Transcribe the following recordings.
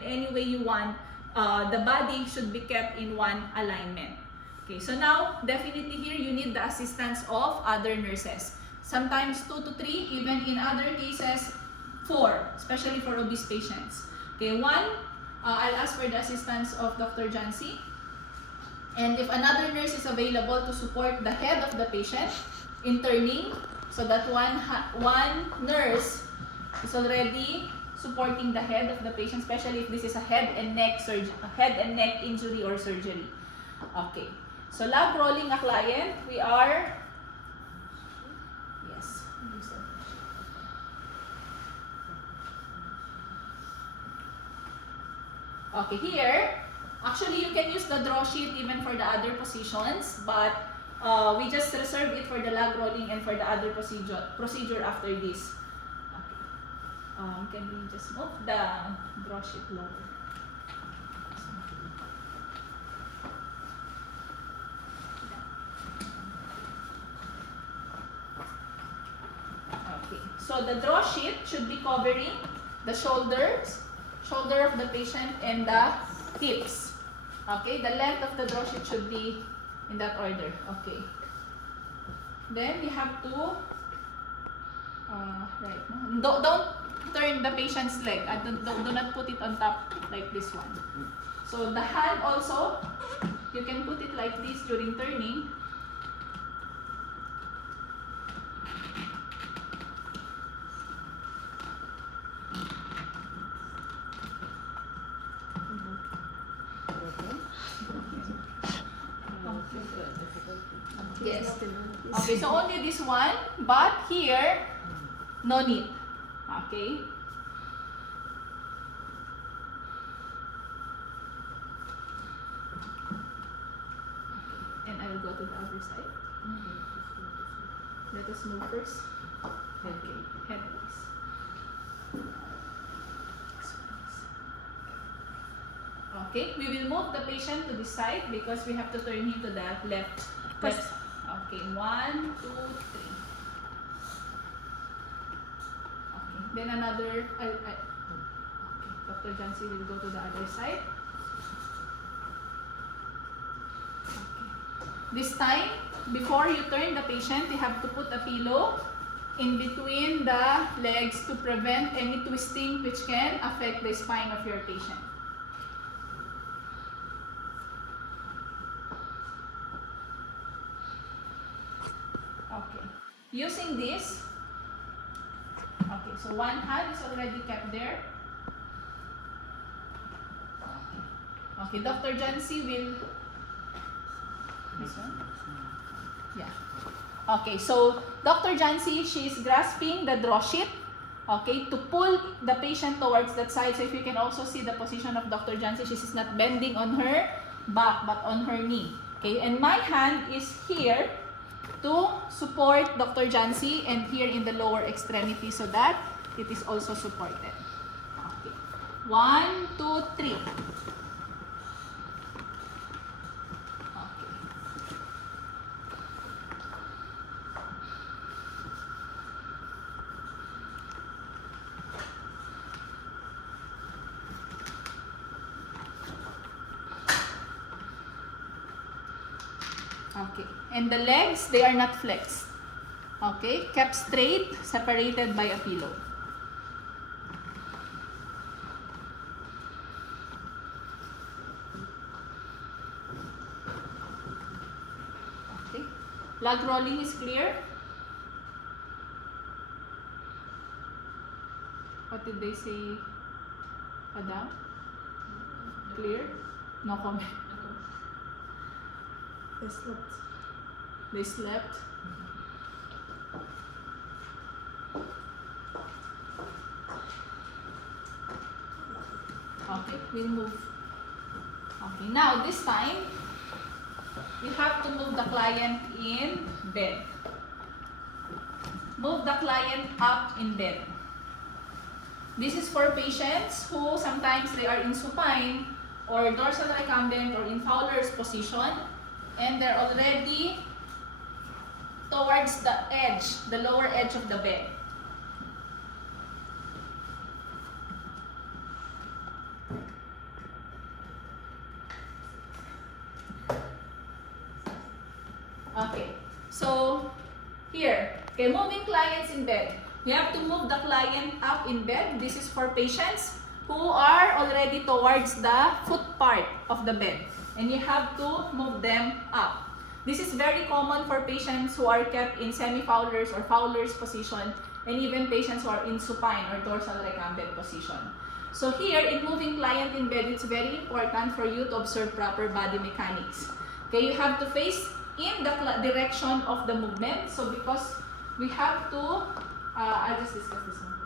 in any way you want, the body should be kept in one alignment. Okay, so now, definitely here, you need the assistance of other nurses. Sometimes 2 to 3, even in other cases, 4, especially for obese patients. Okay, 1, I'll ask for the assistance of Dr. Jancy. And if another nurse is available to support the head of the patient in turning, so that one nurse is already supporting the head of the patient, especially if this is a head and neck injury or surgery. Okay. So Logrolling a client, we are, yes. Okay, here, actually you can use the draw sheet even for the other positions, but we just reserve it for the Logrolling and for the other procedure after this. Okay. Can we just move the draw sheet lower? So the draw sheet should be covering the shoulder of the patient and the hips. Okay, the length of the draw sheet should be in that order. Okay. Then we have to don't turn the patient's leg. Do not put it on top like this one. So the hand also, you can put it like this during turning. Yes. Okay, so only this one, but here, no need. Okay. And I will go to the other side. Let us move first. Okay, head please. Okay, we will move the patient to this side because we have to turn him to the left. Okay, 1, 2, 3. Okay, then another. Okay, Dr. Jancy will go to the other side. Okay. This time, before you turn the patient, you have to put a pillow in between the legs to prevent any twisting which can affect the spine of your patient. Okay, using this, okay, so one hand is already kept there. Okay, Dr. Jancy will, this one? Yeah. Okay, so Dr. Jancy, she is grasping the draw sheet, okay, to pull the patient towards that side. So if you can also see the position of Dr. Jancy, she is not bending on her back, but on her knee. Okay, and my hand is here to support Dr. Jancy and here in the lower extremity so that it is also supported. Okay. 1, 2, 3. Okay, and the legs, they are not flexed. Okay, kept straight, separated by a pillow. Okay, Logrolling is clear. What did they say, Adam? Clear? No comment. They slept. They slept. Okay, we'll move. Okay, now this time, we have to move the client in bed. Move the client up in bed. This is for patients who sometimes they are in supine or dorsal recumbent or in Fowler's position. And they're already towards the edge, the lower edge of the bed. Okay, moving clients in bed. You have to move the client up in bed. This is for patients who are already towards the foot part of the bed. And you have to move them up. This is very common for patients who are kept in semi-Fowler's or Fowler's position, and even patients who are in supine or dorsal recumbent position. So here, in moving client in bed, it's very important for you to observe proper body mechanics. Okay, you have to face in the direction of the movement. So because we have to, I'll just discuss this one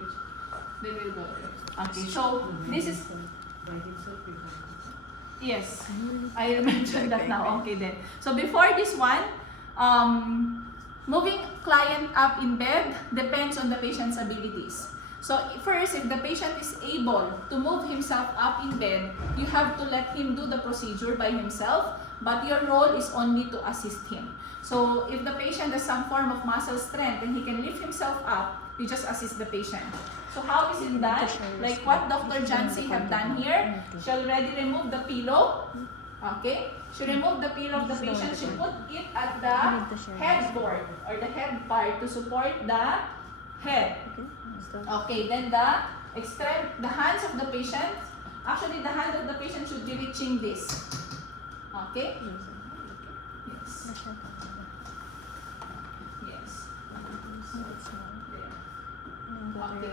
first. Then we'll go there. Okay, so this is, yes, I mentioned that now. Okay then. So before this one, moving client up in bed depends on the patient's abilities. So first, if the patient is able to move himself up in bed, you have to let him do the procedure by himself, but your role is only to assist him. So if the patient has some form of muscle strength and he can lift himself up, you just assist the patient. So how is it done? Like what Dr. Jancy have done here. She already removed the pillow. Okay? She removed the pillow of the patient. She put it at the headboard or the head part to support the head. Okay, then the hands of the patient, actually the hand of the patient should be reaching this. Okay? Yes. Yes. Okay.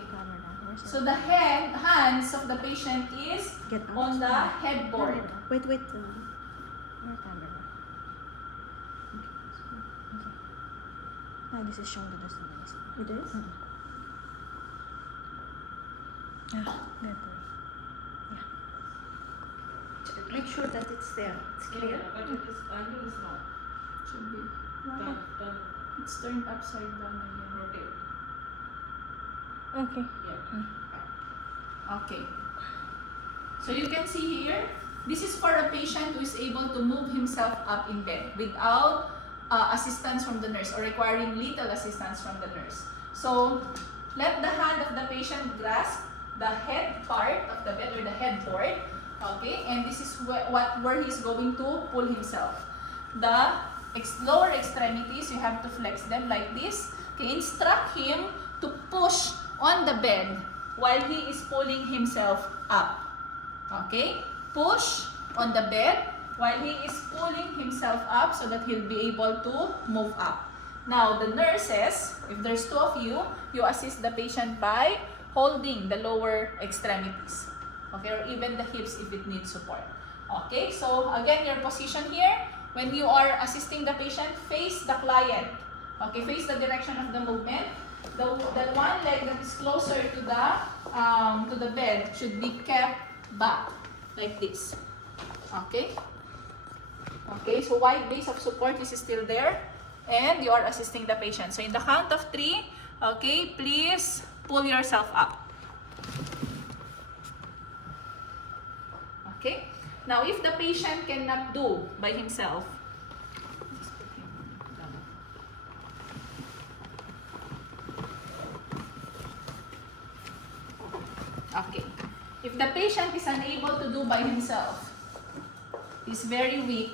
So the hands of the patient is on the headboard. Wait. Your camera. Okay. This is showing the It is? Yeah. Make sure that it's there. It's clear. But it is angle is not. Should be. Turn. It's turned upside down again. Rotate. Okay. Yeah. Okay. So you can see here, this is for a patient who is able to move himself up in bed without assistance from the nurse or requiring little assistance from the nurse. So let the hand of the patient grasp the head part of the bed or the headboard. Okay, and this is where he's going to pull himself. The lower extremities, you have to flex them like this. Okay, instruct him to push on the bed while he is pulling himself up. Okay, push on the bed while he is pulling himself up so that he'll be able to move up. Now, the nurses, if there's two of you, you assist the patient by holding the lower extremities. Okay, or even the hips if it needs support. Okay, so again, your position here, when you are assisting the patient, face the client. Okay, face the direction of the movement. The one leg that is closer to the bed should be kept back, like this. Okay? Okay, so wide base of support is still there, and you are assisting the patient. So in the count of 3, okay, please pull yourself up. Okay? Now, if the patient cannot do by himself, okay. If the patient is unable to do by himself, is very weak,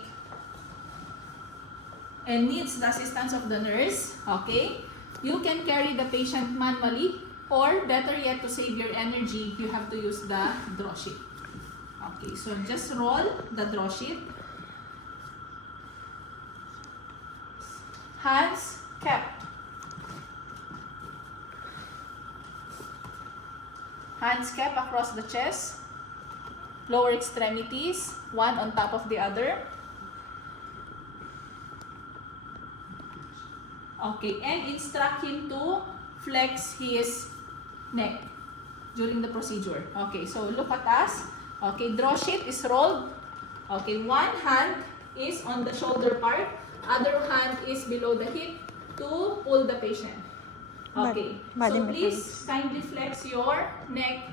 and needs the assistance of the nurse, okay, you can carry the patient manually, or better yet, to save your energy, you have to use the draw sheet. Okay, so just roll the draw sheet. Hands kept. Hands kept across the chest. Lower extremities, one on top of the other. Okay, and instruct him to flex his neck during the procedure. Okay, so look at us. Okay, draw sheet is rolled. Okay, one hand is on the shoulder part, other hand is below the hip to pull the patient. Okay, so please kindly flex your neck.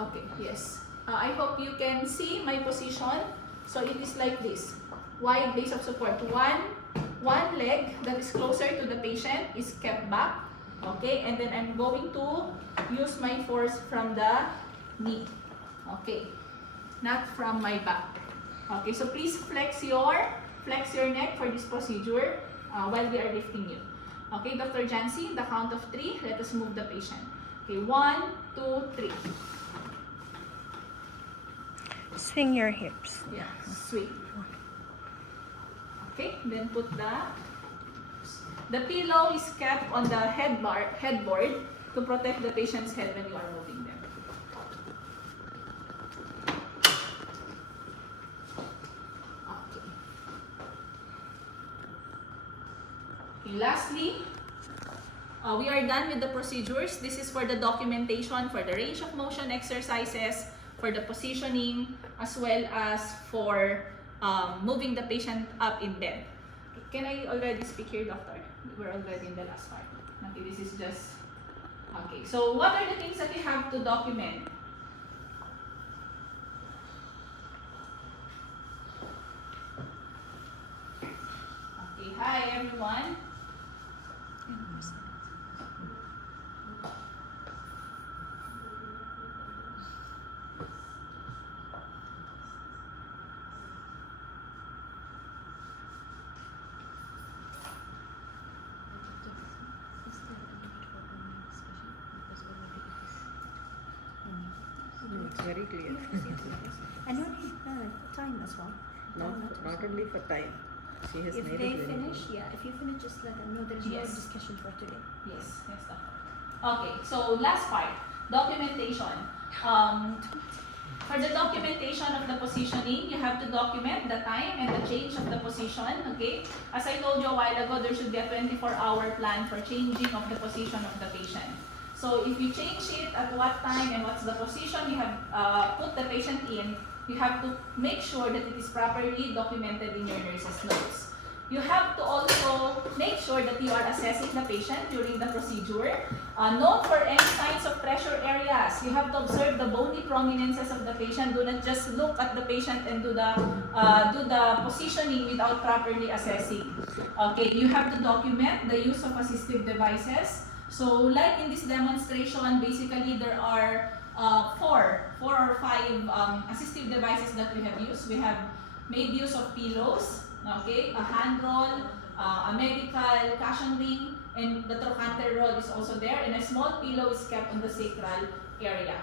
Okay, yes. I hope you can see my position. So it is like this. Wide base of support. One leg that is closer to the patient is kept back. Okay, and then I'm going to use my force from the knee. Okay, not from my back. Okay, so please flex your flex your neck for this procedure while we are lifting you. Okay, Dr. Jancy, the count of 3, let us move the patient. Okay, 1, 2, 3. Swing your hips. Yeah, sweep. Okay, then put the pillow is kept on the headboard to protect the patient's head when you are moving them. Okay, lastly, we are done with the procedures. This is for the documentation, for the range of motion exercises, for the positioning, as well as for moving the patient up in bed. Can I already speak here, doctor? We're already in the last part. Okay, this is just... Okay, so what are the things that we have to document? Okay, hi everyone. It's very clear. And no need time as well. Not only for time. She has If made they it very finish, good. yeah, if you finish, just let them know there's no Yes. discussion for today. Yes, doctor. Okay, so last part, documentation. For the documentation of the positioning, you have to document the time and the change of the position, okay? As I told you a while ago, there should be a 24-hour plan for changing of the position of the patient. So if you change it, at what time and what's the position you have put the patient in, you have to make sure that it is properly documented in your nurse's notes. You have to also make sure that you are assessing the patient during the procedure. Note for any signs of pressure areas. You have to observe the bony prominences of the patient. Do not just look at the patient and do the positioning without properly assessing. Okay, you have to document the use of assistive devices. So like in this demonstration, basically there are four or five assistive devices that we have used. We have made use of pillows, okay, a hand roll, a medical cushion ring, and the trochanter roll is also there, and a small pillow is kept on the sacral area.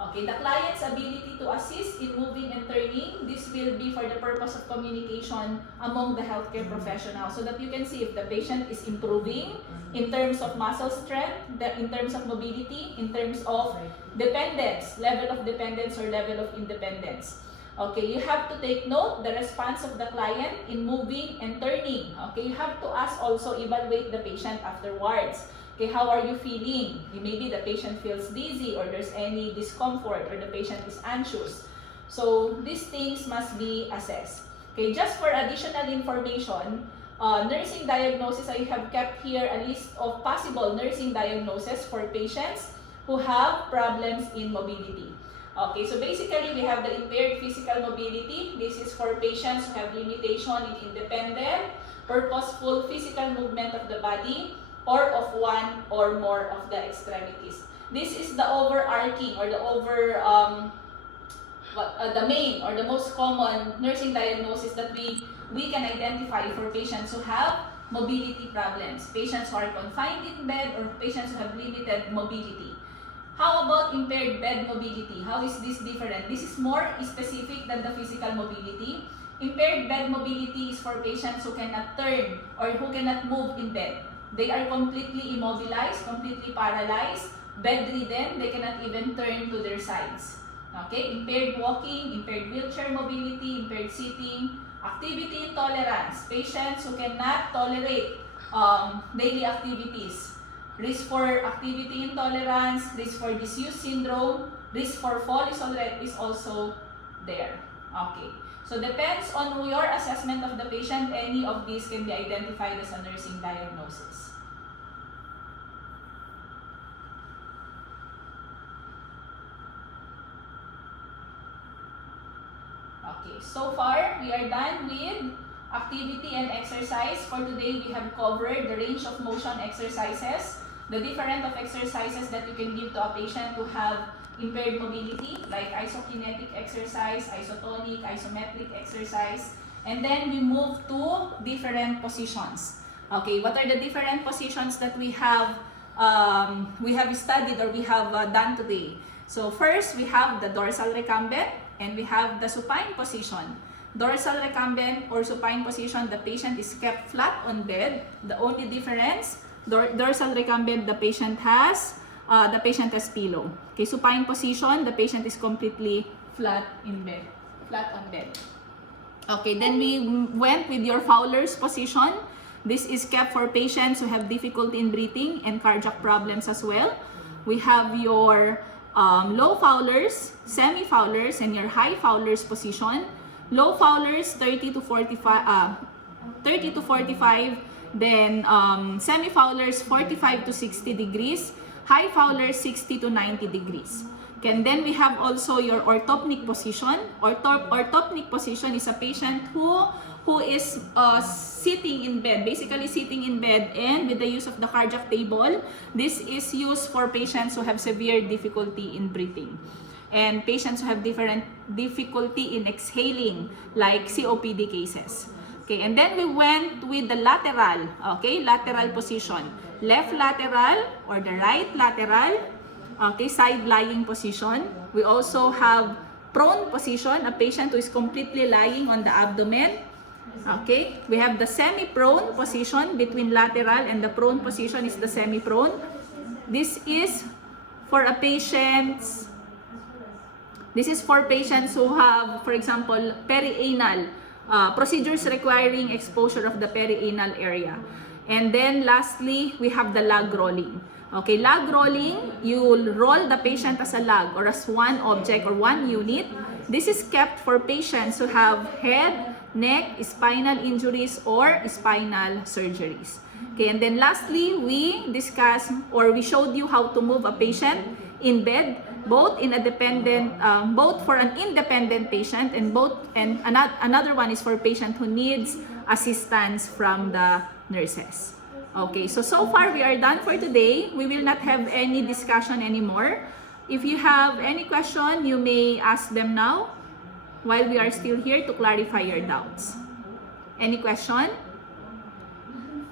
Okay, the client's ability to assist in moving and turning, this will be for the purpose of communication among the healthcare professionals so that you can see if the patient is improving in terms of muscle strength, in terms of mobility, in terms of dependence, level of dependence or level of independence. Okay, you have to take note the response of the client in moving and turning. Okay, you have to ask also, evaluate the patient afterwards. Okay, how are you feeling? Maybe the patient feels dizzy or there's any discomfort or the patient is anxious. So these things must be assessed. Okay, just for additional information, nursing diagnosis, I have kept here a list of possible nursing diagnoses for patients who have problems in mobility. Okay, so basically we have the impaired physical mobility. This is for patients who have limitation in independent, purposeful physical movement of the body or of one or more of the extremities. This is the overarching or the main or the most common nursing diagnosis that we can identify for patients who have mobility problems, patients who are confined in bed or patients who have limited mobility. How about impaired bed mobility? How is this different? This is more specific than the physical mobility. Impaired bed mobility is for patients who cannot turn or who cannot move in bed. They are completely immobilized, completely paralyzed, bedridden, they cannot even turn to their sides. Okay, impaired walking, impaired wheelchair mobility, impaired sitting, activity intolerance, patients who cannot tolerate daily activities. Risk for activity intolerance, risk for disuse syndrome, risk for fall is also there. Okay. So depends on your assessment of the patient, any of these can be identified as a nursing diagnosis. Okay, so far we are done with activity and exercise. For today, we have covered the range of motion exercises, the different of exercises that you can give to a patient who have impaired mobility, like isokinetic exercise, isotonic, isometric exercise. And then we move to different positions. Okay, what are the different positions that we have studied or we have done today? So first, we have the dorsal recumbent and we have the supine position. Dorsal recumbent or supine position, the patient is kept flat on bed. The only difference, dorsal recumbent, the patient has pillow. Okay, supine position, the patient is completely flat in bed, flat on bed. Okay, then we went with your Fowler's position. This is kept for patients who have difficulty in breathing and cardiac problems as well. We have your low Fowler's, semi Fowler's, and your high Fowler's position. Low Fowler's 30 to 45, then semi Fowler's 45 to 60 degrees, high Fowler's 60 to 90 degrees. Okay, and then we have also your orthopnic position. Orthopnic position is a patient who is sitting in bed, basically sitting in bed, and with the use of the cardiac table. This is used for patients who have severe difficulty in breathing and patients who have different difficulty in exhaling, like COPD cases. Okay, and then we went with the lateral, okay, lateral position. Left lateral or the right lateral, okay, side lying position. We also have prone position, a patient who is completely lying on the abdomen. Okay, we have the semi-prone position. Between lateral and the prone position is the semi-prone. This is for patients who have, for example, perianal procedures requiring exposure of the perianal area. And then lastly, we have the Logrolling. Okay, Logrolling, you will roll the patient as a log or as one object or one unit. This is kept for patients who have head, neck, spinal injuries or spinal surgeries. Okay, and then lastly, we discussed or we showed you how to move a patient in bed, both for an independent patient and another one is for patient who needs assistance from the nurses. Okay, so far we are done for today. We will not have any discussion anymore. If you have any question, you may ask them now while we are still here to clarify your doubts. Any question?